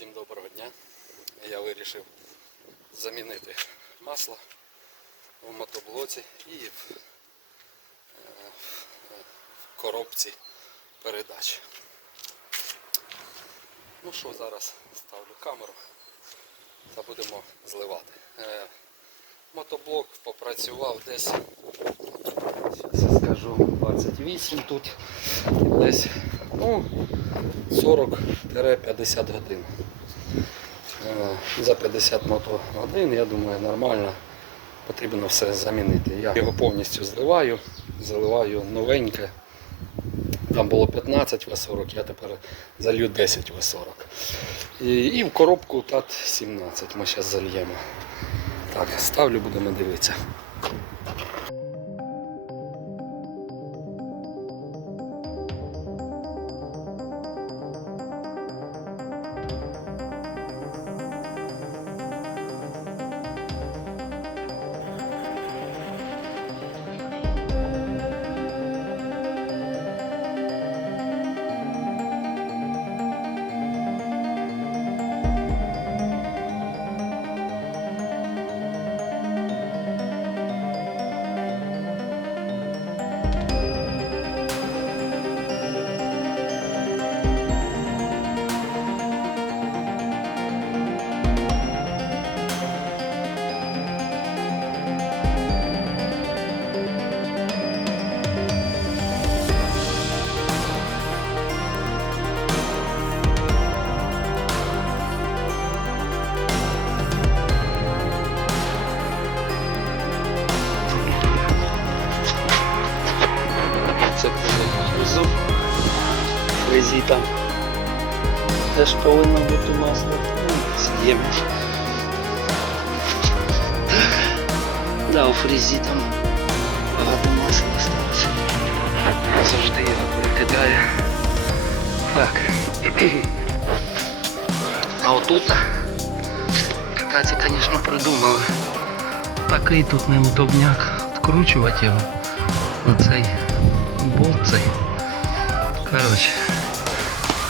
Всім доброго дня. Я вирішив замінити масло в мотоблоці і в, е, коробці передач. Ну що, зараз ставлю камеру та будемо зливати. Е, Мотоблок попрацював десь, зараз скажу, 28 тут, десь ну, 40-50 годин. Е, За 50 мотогодин, я думаю, нормально потрібно все замінити. Я його повністю зливаю, заливаю новеньке. Там було 15 В40, я тепер залью 10 В40. І, і в коробку ТАТ 17 ми зараз зальємо. Так, ставлю, будемо дивитися. Тут неудобняк. відкручувати його. Оцей болт цей. Коротше,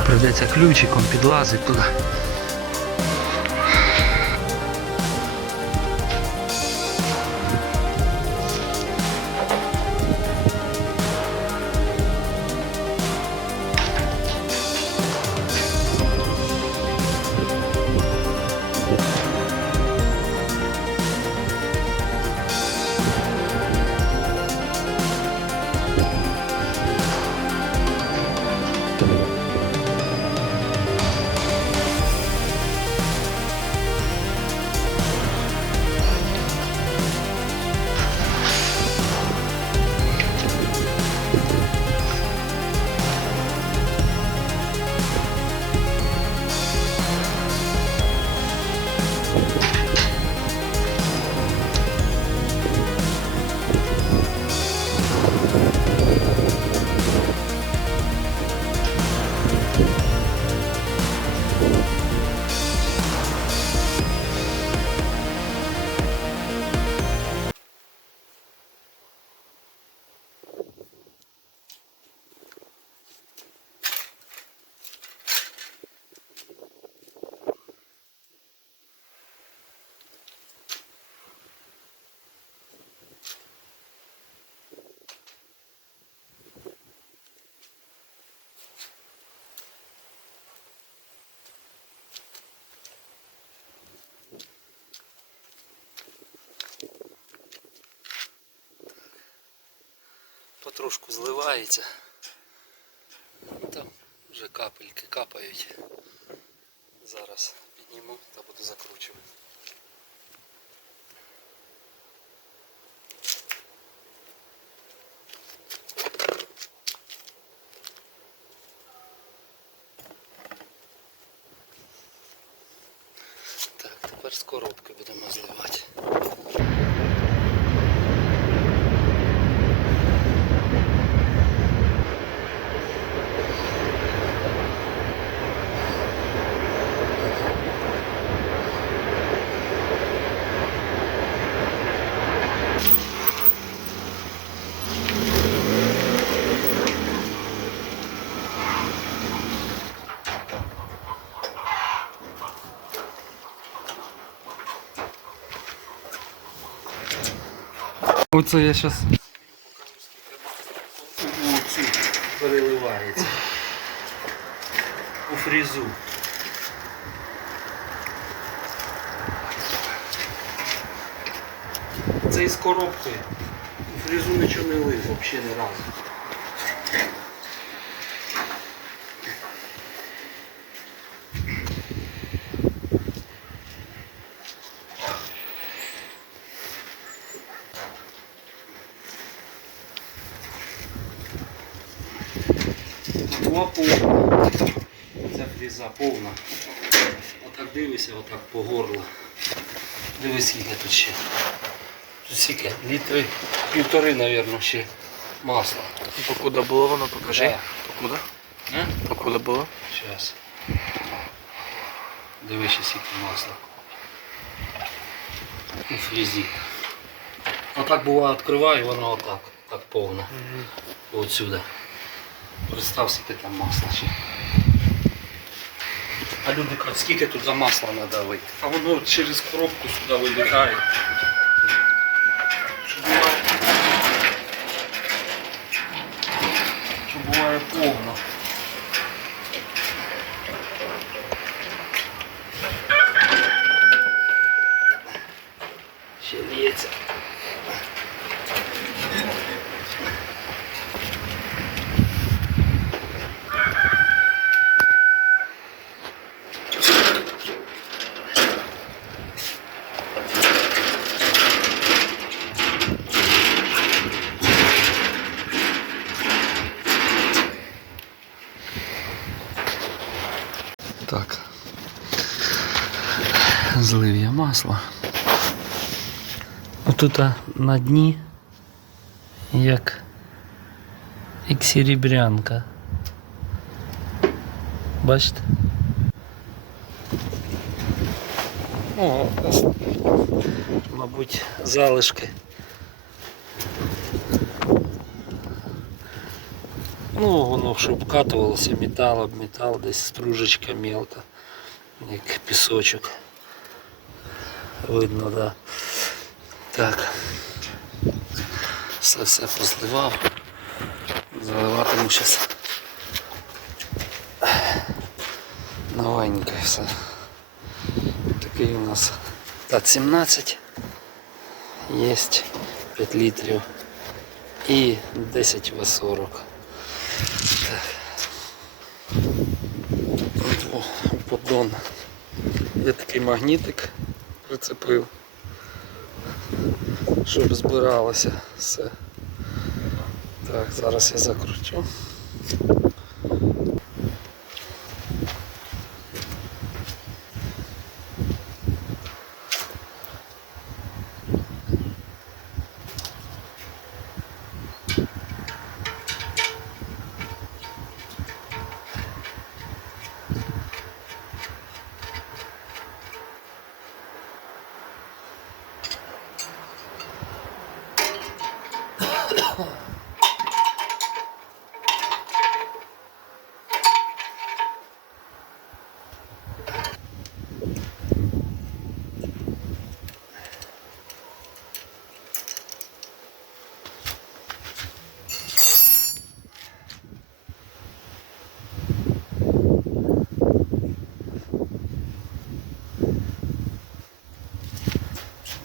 прийдеться ключиком підлазити туди. Потрошку зливається. Там вже капельки капають. Зараз підніму та буду закручувати. Так, тепер з коробки будемо зливати. Оце я зараз переливається. У фрізу. Це із коробки. У фрізу нічого не лив, взагалі не разу. Повна. Ця фріза повна. Отак дивишся, отак по горло. Дивись, скільки тут ще. Тут скільки? Літри півтори, мабуть, ще масла. Покуда було воно, покажи. Да. Покуда? А? Покуда було? Зараз. Дивись, скільки масла. У фрізі. Отак буває, відкриваю, воно отак. Так повно. Отсюда. Представ, скільки там масла ще. А люди кажуть, скільки тут за масло треба вийти. А воно через коробку сюди вилітає. Масло. Отут на дні як, як серебрянка. Бачите? О, мабуть, залишки. Ну, воно щоб вкатувалося, метал об метал, десь стружечка мелка, як пісочок. Видно, да. Так. Все все позливав. Заливатиму зараз. Новеньке все. Такий у нас ТАТ-17. Є 5 літрів. І 10 В40. Так. От, о, поддон. Є такий магнітик прицепив щоб збиралося все. Так, зараз я закручу.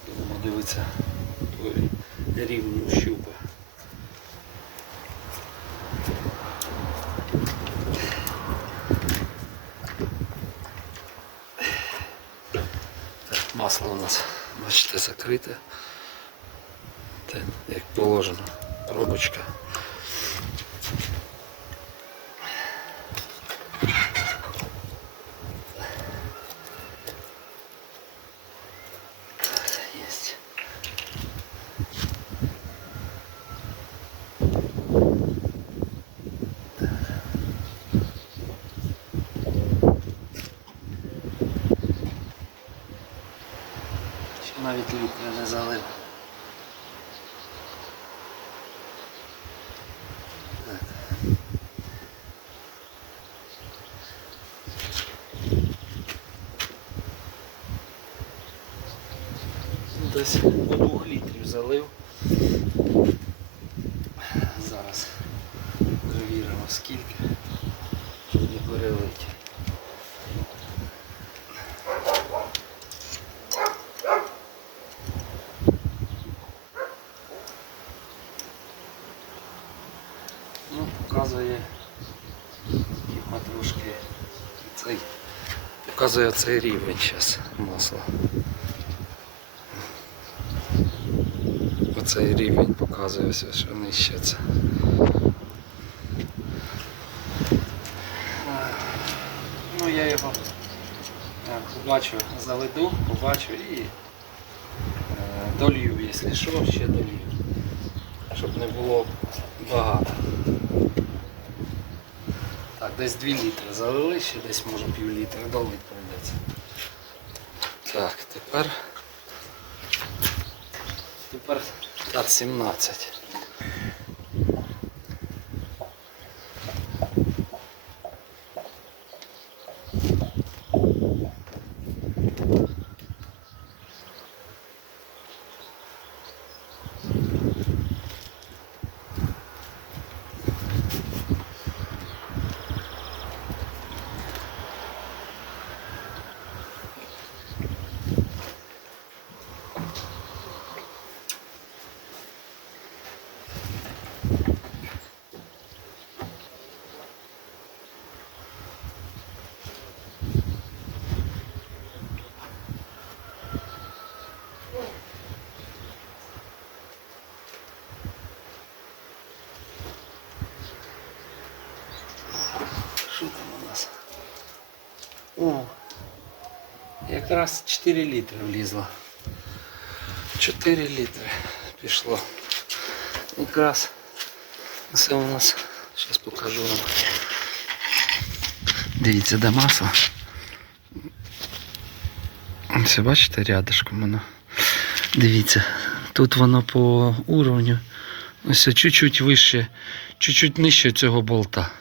Будемо дивитися рівень щупа. Так, масло у нас, бачите, закрите. Так, як положено, пробочка. Навіть літри не залив. Так. Десь до двох літрів залив. Зараз перевіримо скільки, щоб не перелити. Ну, показує типа трошки цей показує цей рівень зараз масла. Оцей рівень показує все, що це. Ну я його так, побачу, заведу, побачу і е, долью, якщо що, ще долью. Щоб не було багато. Десь 2 літри залили, ще десь може пів літра долить прийдеться. Так, тепер. Тепер 17. Що там у нас? О, якраз 4 літри влізло. 4 літри пішло. Якраз це у нас, зараз покажу вам. Дивіться, де масло. Все бачите, рядышком воно. Дивіться, тут воно по уровню. Ось чуть-чуть вище, чуть-чуть нижче цього болта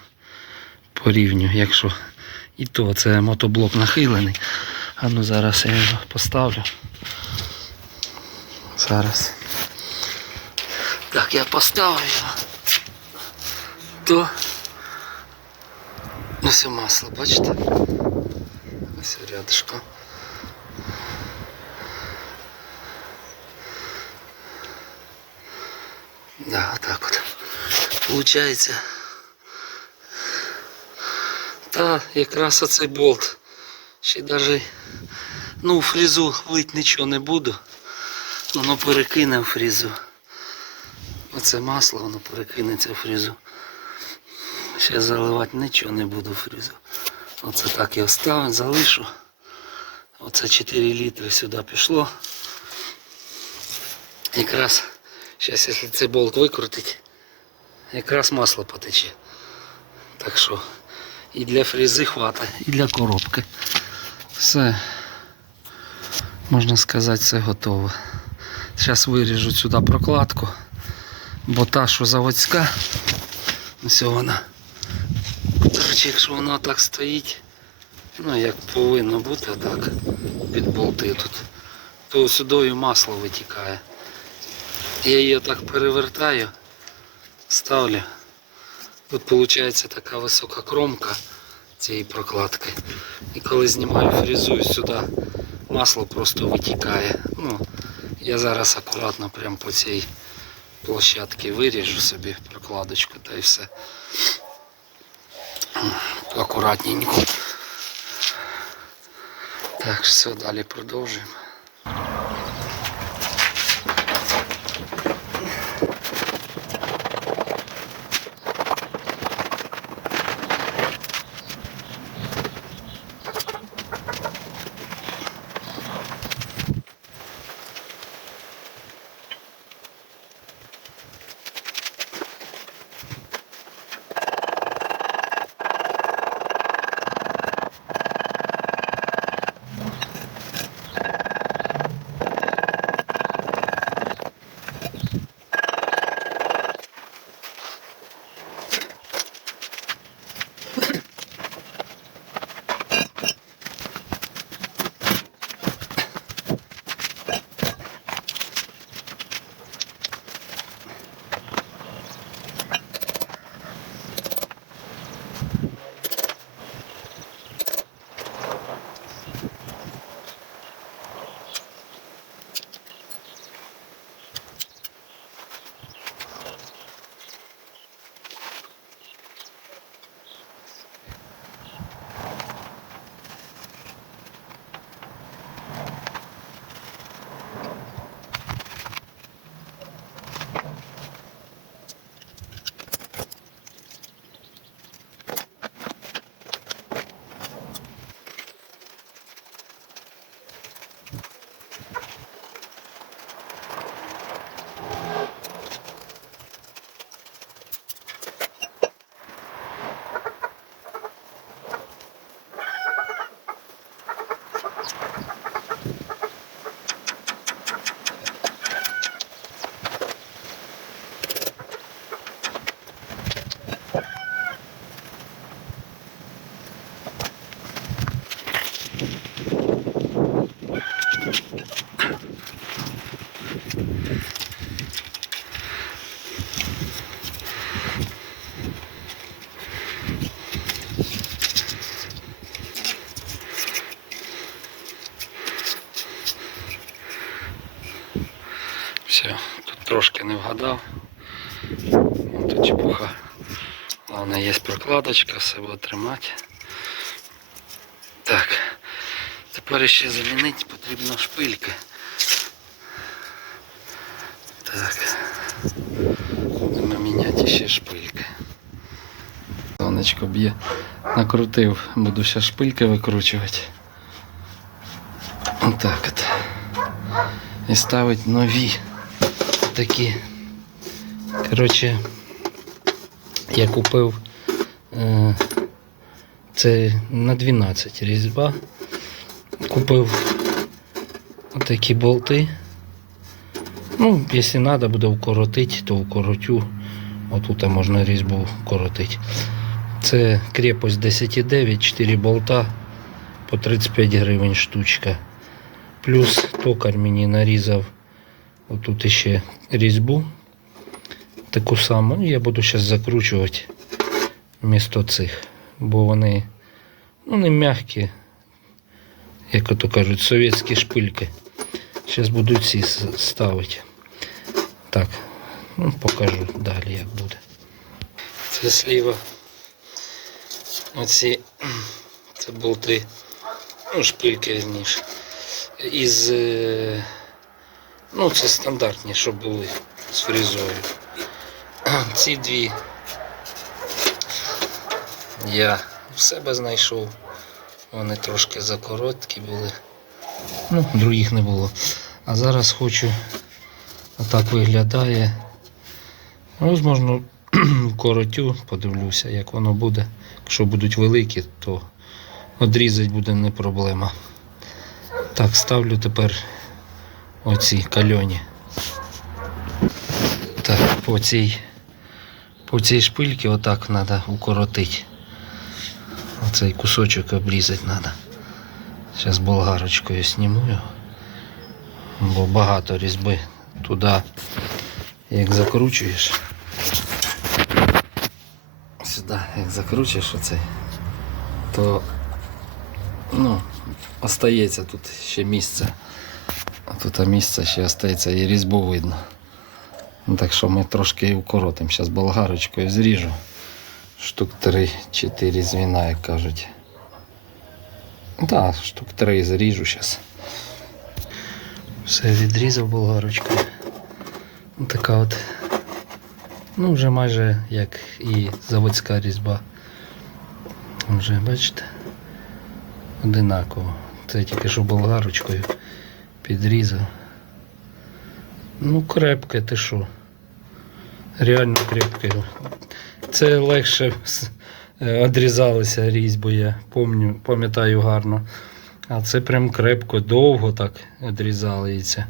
по рівню, якщо і то це мотоблок нахилений. А ну зараз я його поставлю. Зараз. Так, я поставив його. То ось масло, бачите? Ось рядышком. Да, отак от. Получається. Та якраз оцей болт. Ще навіть ну, фрізу лить нічого не буду. Воно перекине в фрізу. Оце масло, воно перекинеться в фрізу. Ще заливати нічого не буду в фрізу. Оце так я оставлю, залишу. Оце 4 літри сюди пішло. Якраз зараз, якщо цей болт викрутить, якраз масло потече. Так що і для фрези хватає, і для коробки. Все, можна сказати, все готово. Зараз виріжу сюди прокладку, бо та, що заводська, ось вона. Коротше, якщо вона так стоїть, ну як повинно бути так, під болти тут, то сюди масло витікає. Я її так перевертаю, ставлю. Тут виходить така висока кромка цієї прокладки. І коли знімаю фрезу, сюди масло просто витікає. Ну, я зараз акуратно прямо по цій площадці виріжу собі прокладочку та і все. Акуратненько. Так, все, далі продовжуємо. Ну, Тут чепуха. Головне є прокладочка, все буде тримати. Так. Тепер ще замінити потрібно шпильки. Так. Будемо міняти ще шпильки. Сонечко б'є. Накрутив, буду ще шпильки викручувати. Отак от. І ставить нові такі. Коротше, я купив е, це на 12 різьба. Купив отакі болти. Ну, якщо треба буде укоротити, то укоротю. Отут можна різьбу коротити. Це крепость 10,9, 4 болта по 35 гривень штучка. Плюс токар мені нарізав отут ще різьбу. Таку саму. Ну, Я буду зараз закручувати вмісто цих. Бо вони ну, не м'які, як ото кажуть, совєтські шпильки. Зараз буду ці ставити. Так, ну, покажу далі, як буде. Це сліва. Оці це болти. Ну, шпильки вірніше. Із. е, Ну, це стандартні, що були з фрізою. Ці дві я в себе знайшов. Вони трошки закороткі були. Ну, других не було. А зараз хочу. Отак виглядає. Возможно, коротю, подивлюся, як воно буде. Якщо будуть великі, то одрізати буде не проблема. Так, ставлю тепер оці кальоні. Так, по цій, по цій шпильці отак треба укоротити. Оцей кусочок обрізати треба. Зараз болгарочкою зніму його. Бо багато різьби туди, як закручуєш. Сюди, як закручуєш оцей, то ну, остається тут ще місце. А тут місце ще остається і різьбу видно. Ну, так що ми трошки і укоротимо. Зараз болгарочкою зріжу. Штук 3-4 звіна, як кажуть. Так, да, штук 3 зріжу зараз. Все відрізав болгарочкою. Ось Така от. Ну, вже майже як і заводська різьба. Вже бачите? Одинаково. Це тільки що болгарочкою підрізав. Ну, крепке ти що. Реально крепке. Це легше с- е, одрізалися я пам'ятаю гарно. А це прям крепко, довго так одрізалися.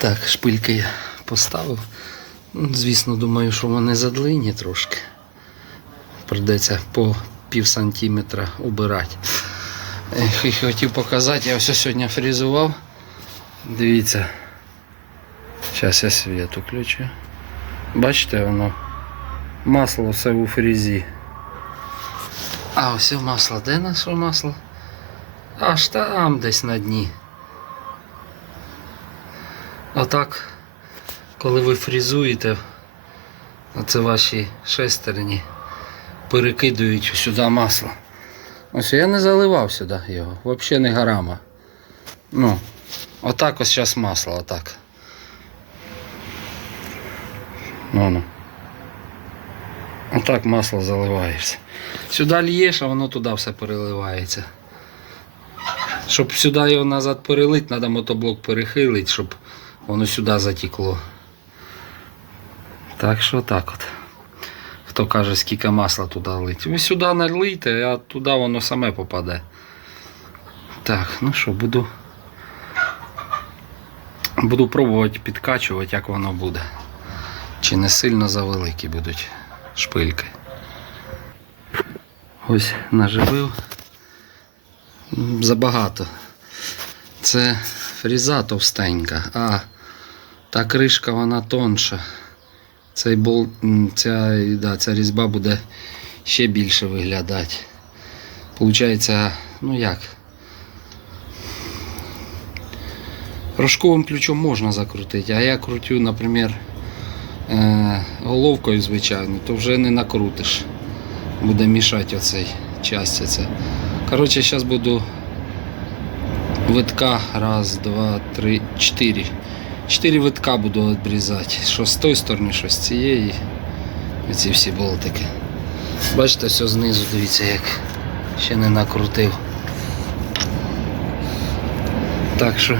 Так, шпильки я поставив. Ну, Звісно, думаю, що вони задлинні трошки. Придеться по пів сантиметра убирати. Хотів показати, я все сьогодні фрізував. Дивіться. Зараз я світ включу. Бачите, воно масло все у фрізі. А ось масло. Де наше масло? Аж там десь на дні. Отак, коли ви фрізуєте, оце ваші шестерні перекидують сюди масло. Ось я не заливав сюди його, взагалі не гарама. Ну, отак ось зараз масло, отак. Ну, ну. Отак масло заливаєшся. Сюди л'єш, а воно туди все переливається. Щоб сюди його назад перелити, треба мотоблок перехилити, щоб воно сюди затекло. Так що так от. Хто каже, скільки масла туди лить. Ви сюди налийте, а туди воно саме попаде. Так, ну що, буду. Буду пробувати підкачувати, як воно буде. Чи не сильно завеликі будуть шпильки. Ось наживив. Забагато. Це фріза товстенька, а та кришка вона тонша. Цей бол, ця, да, ця різьба буде ще більше виглядати. Получається, ну як? Рожковим ключом можна закрутити, а я крутю, наприклад, е, головкою звичайно, то вже не накрутиш. Буде мішати оцей часть. Коротше, зараз буду витка. Раз, два, три, чотири. Чотири витка буду відрізати. Що з тої сторони, що з цієї. Оці всі болтики. Бачите, все знизу, дивіться, як ще не накрутив. Так що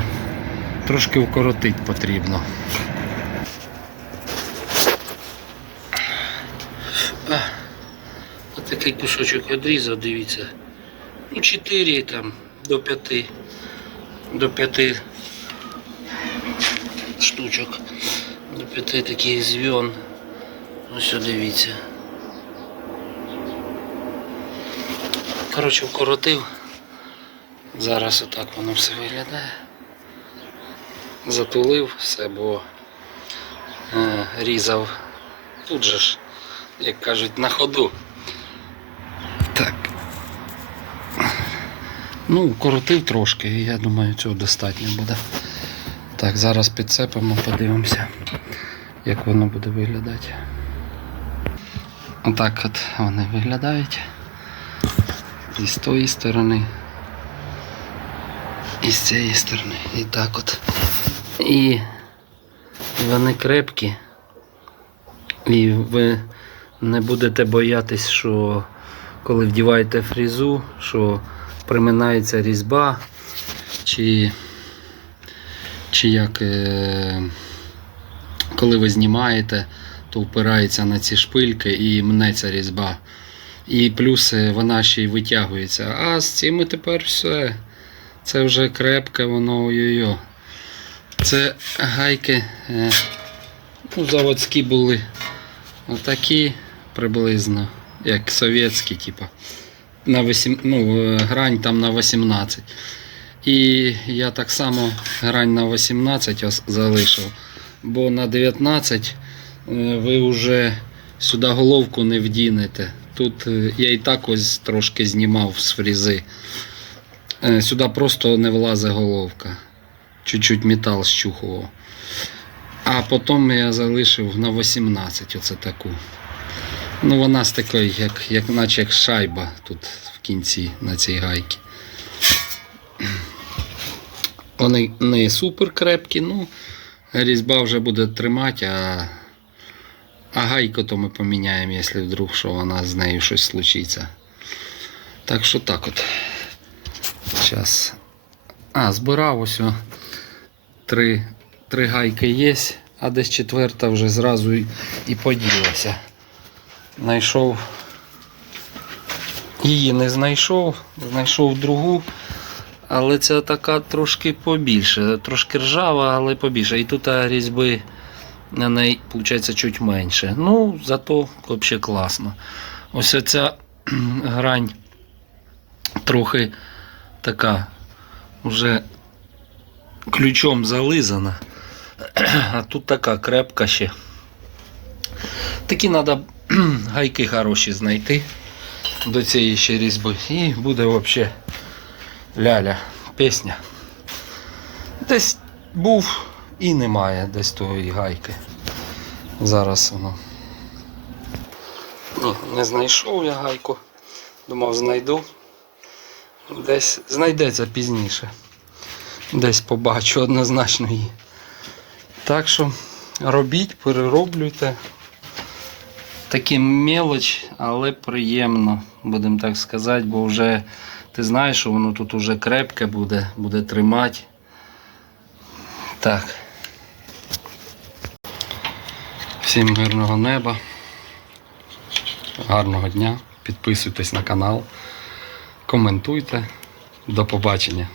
трошки вкоротить потрібно. Ось такий кусочок відрізав, дивіться. Ну, 4 там до 5. До 5 штучок. До 5 таких зв'ян. Ось дивіться. Коротше, вкоротив. Зараз отак воно все виглядає. Затулив все, бо е, різав тут же ж, як кажуть, на ходу. Так. Ну, коротив трошки, і я думаю, цього достатньо буде. Так, зараз підцепимо, подивимося, як воно буде виглядати. Отак от вони виглядають. І з тої сторони, і з цієї сторони. І так от. І вони крепкі. І ви не будете боятись, що коли вдіваєте фрізу, що приминається різьба, чи, чи як е, коли ви знімаєте, то впирається на ці шпильки і мнеться різьба. І плюс е, вона ще й витягується. А з цими тепер все. Це вже крепке, воно ой-ой-ой. Це гайки е, ну, заводські були. Отакі приблизно, як совєтські, типу. На 8, ну, е, грань там на 18. І я так само грань на 18 залишив, бо на 19 е, ви вже сюди головку не вдінете. Тут я і так ось трошки знімав з фрізи. Сюди просто не влазить головка. Чуть-чуть метал щухував. А потім я залишив на 18 оце таку. Ну, вона з такої, як, як наче як шайба тут в кінці на цій гайці. Вони не супер крепкі, ну різьба вже буде тримати, а, а гайку то ми поміняємо, якщо вдруг що вона з нею щось случиться. Так що так от. Зараз. А, збирав ось три, три гайки є, а десь четверта вже зразу і, і поділася. Знайшов. Її не знайшов, знайшов другу. Але це така трошки побільше, трошки ржава, але побільше. І тут різьби на неї, виходить, чуть менше. Ну, зато взагалі класно. Ось ця грань трохи така вже ключом зализана. А тут така крепка ще. Такі треба гайки хороші знайти до цієї ще різьби. І буде взагалі ляля, пісня. Десь був і немає десь тої гайки. Зараз воно. Ні, не знайшов я гайку. Думав, знайду. Десь знайдеться пізніше. Десь побачу однозначно її. Так що робіть, перероблюйте. Такі мелоч, але приємно, будемо так сказати, бо вже ти знаєш, що воно тут уже крепке буде, буде тримати. Так. Всім мирного неба. Гарного дня. Підписуйтесь на канал, коментуйте. До побачення.